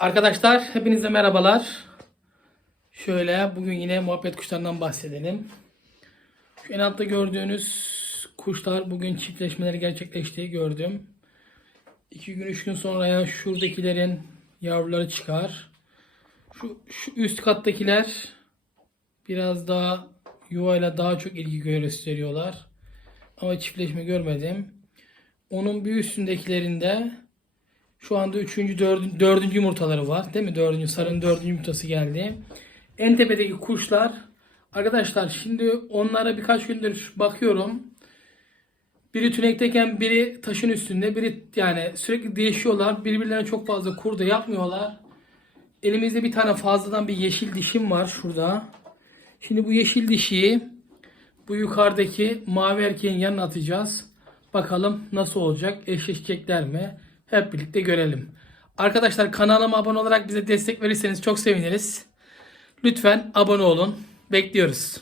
Arkadaşlar hepinize merhabalar. Şöyle bugün yine muhabbet kuşlarından bahsedelim. Şu en altta gördüğünüz kuşlar bugün çiftleşmeleri gerçekleştiği gördüm. İki gün üç gün sonra ya şuradakilerin yavruları çıkar. Şu, şu üst kattakiler biraz daha yuvayla daha çok ilgi gösteriyorlar. Ama çiftleşme görmedim. Onun bir üstündekilerinde şu anda üçüncü, dördüncü, dördüncü yumurtaları var. Değil mi? Dördüncü, sarının dördüncü yumurtası geldi. En tepedeki kuşlar. Arkadaşlar şimdi onlara birkaç gündür bakıyorum. Biri tünekteyken biri taşın üstünde. Biri yani sürekli değişiyorlar. Birbirlerine çok fazla kurda yapmıyorlar. Elimizde bir tane fazladan bir yeşil dişim var şurada. Şimdi bu yeşil dişiyi bu yukarıdaki mavi erkeğin yanına atacağız. Bakalım nasıl olacak? Eşleşecekler mi? Hep birlikte görelim. Arkadaşlar kanalıma abone olarak bize destek verirseniz çok seviniriz. Lütfen abone olun. Bekliyoruz.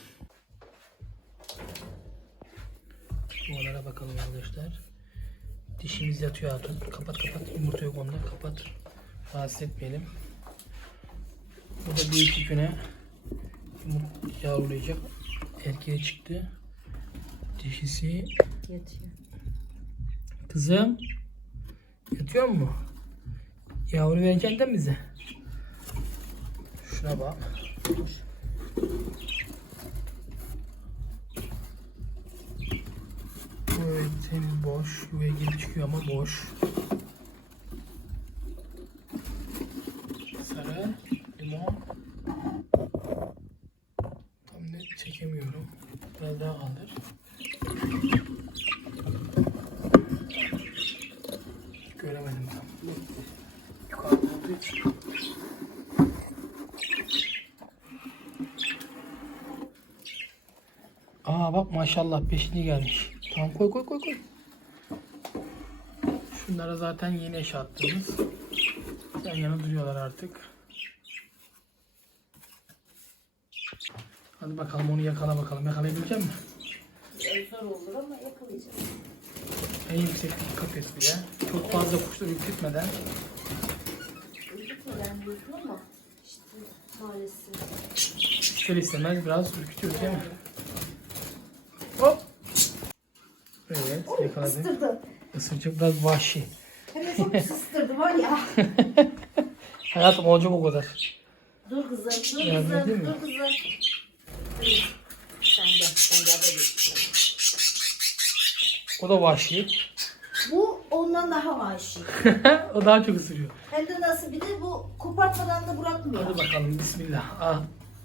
Yuvalara bakalım arkadaşlar. Dişimiz yatıyor artık. Kapat kapat. Yumurta yok onda. Kapat. Rahatsız etmeyelim. Burada bir iki güne yavrulayacak. Erkeğe çıktı. Dişisi Yatıyor. Kızım. Yatıyor mu? Yavru vereceksin de bize? Şuna bak. Böyle temiz boş. Yuvaya girip çıkıyor ama boş. Sarı, limon. Tam net çekemiyorum. Biraz daha kaldır. Göremedim tam. Yukarıda olduğu için. Aa bak maşallah beşinci gelmiş. Tamam koy koy koy koy. Şunlara zaten yeni eş attığımız. Yan yana duruyorlar artık. Hadi bakalım onu yakala bakalım. Yakalayabilecek misin? Zor olur ama yakalayacağım. En yüksek kafes bile. Çok fazla kuşlar ürkütmeden. Ama işte maalesef. İster istemez biraz ürkütüyor değil mi? Hop. Evet yakaladık. Isırdı. Isıracak biraz vahşi. Hem de çok ısırdı var ya. Hayatım olacak o kadar. Dur kızım, dur kızım, dur kızım. Sen gel, sen gel bebeğim. O da vahşi. Bu ondan daha vahşi. o daha çok ısırıyor. Hem de nasıl bir de bu kopartmadan da bırakmıyor. Hadi bakalım bismillah. Aa,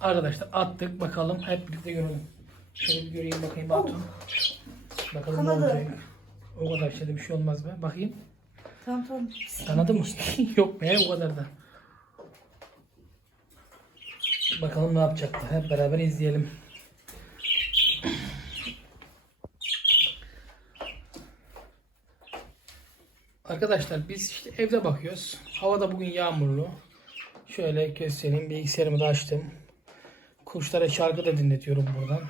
arkadaşlar attık bakalım hep birlikte görelim. Şöyle bir göreyim bakayım Batu. Bakalım ne Kanadı. olacak. O kadar şeyde bir şey olmaz be. Bakayım. Tamam tamam. Kanadı mı? Yok be o kadar da. Bakalım ne yapacaklar. Hep beraber izleyelim. Arkadaşlar biz işte evde bakıyoruz. Hava da bugün yağmurlu. Şöyle göstereyim. Bilgisayarımı da açtım. Kuşlara şarkı da dinletiyorum buradan.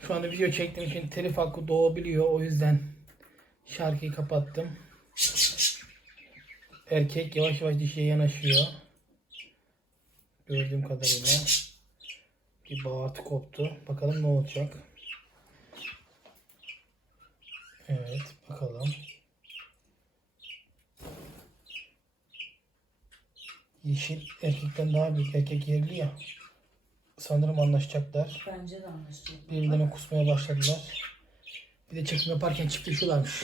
Şu anda video çektiğim için telif hakkı doğabiliyor. O yüzden şarkıyı kapattım. Erkek yavaş yavaş dişiye yanaşıyor. Gördüğüm kadarıyla. Bir bağırtı koptu. Bakalım ne olacak. Evet bakalım. Yeşil erkekten daha büyük. Erkek yerli ya. Sanırım anlaşacaklar. Bence de anlaşılıyor. Birbirlerine kusmaya başladılar. Bir de çekim yaparken çiftleşiyorlarmış.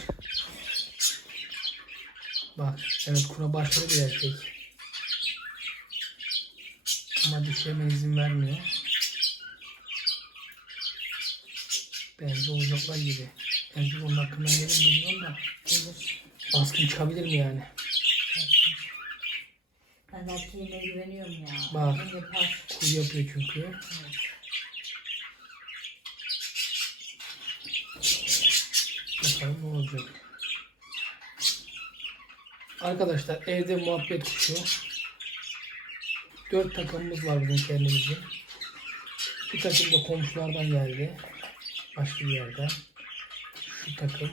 Bak, evet kura başladı bir erkek. Ama dişi hemen izin vermiyor. Bence olacaklar gibi. Erkek onun hakkından gelir mi bilmiyorum da. Baskın çıkabilir mi yani? Ben güveniyorum ya. Bak. Yapar. Kuyu yapıyor çünkü. Bakalım ne olacak. Arkadaşlar evde muhabbet kuşu. Dört takımımız var bizim kendimizin. Bir takım da komşulardan geldi. Başka bir yerden. Şu takım.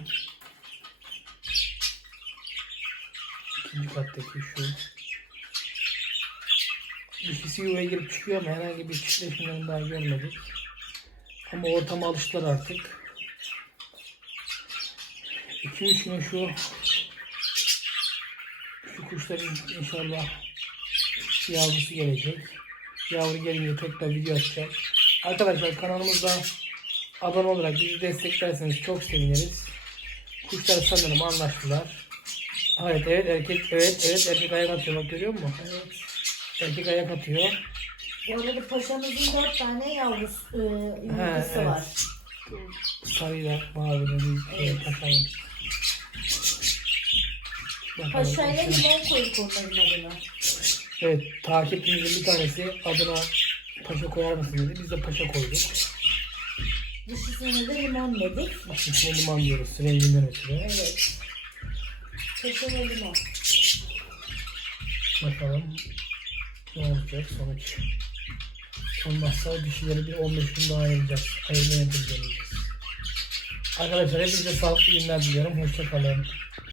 İkinci kattaki şu. Dişisi yuvaya girip çıkıyor ama herhangi bir çiftleşmelerini daha görmedik. Ama ortama alıştılar artık. 2-3 güne şu şu kuşların inşallah yavrusu gelecek. Yavru gelince tekrar video atacağız. Arkadaşlar kanalımızda abone olarak bizi desteklerseniz çok seviniriz. Kuşlar sanırım anlaştılar. Evet evet erkek evet evet erkek ayak atıyor bak görüyor musun? Evet. Erkek ayak atıyor. Bu arada paşamızın dört tane yavrusu, e, yumurtası evet. var. Sarıyla maviyle bir Evet. evet. Bakalım. Paşayla limon koyduk onların adına. Evet takipçimizin bir tanesi adına paşa koyar mısın dedi. Biz de paşa koyduk. Dişisine de limon dedik. İçine liman diyoruz renginden ötürü. Evet. Paşa ve limon. Bakalım ne olacak sonuç. Olmazsa dişileri bir 15 gün daha ayıracağız. Ayırmaya deneyeceğiz. Arkadaşlar hepinize sağlıklı günler diliyorum. Hoşçakalın.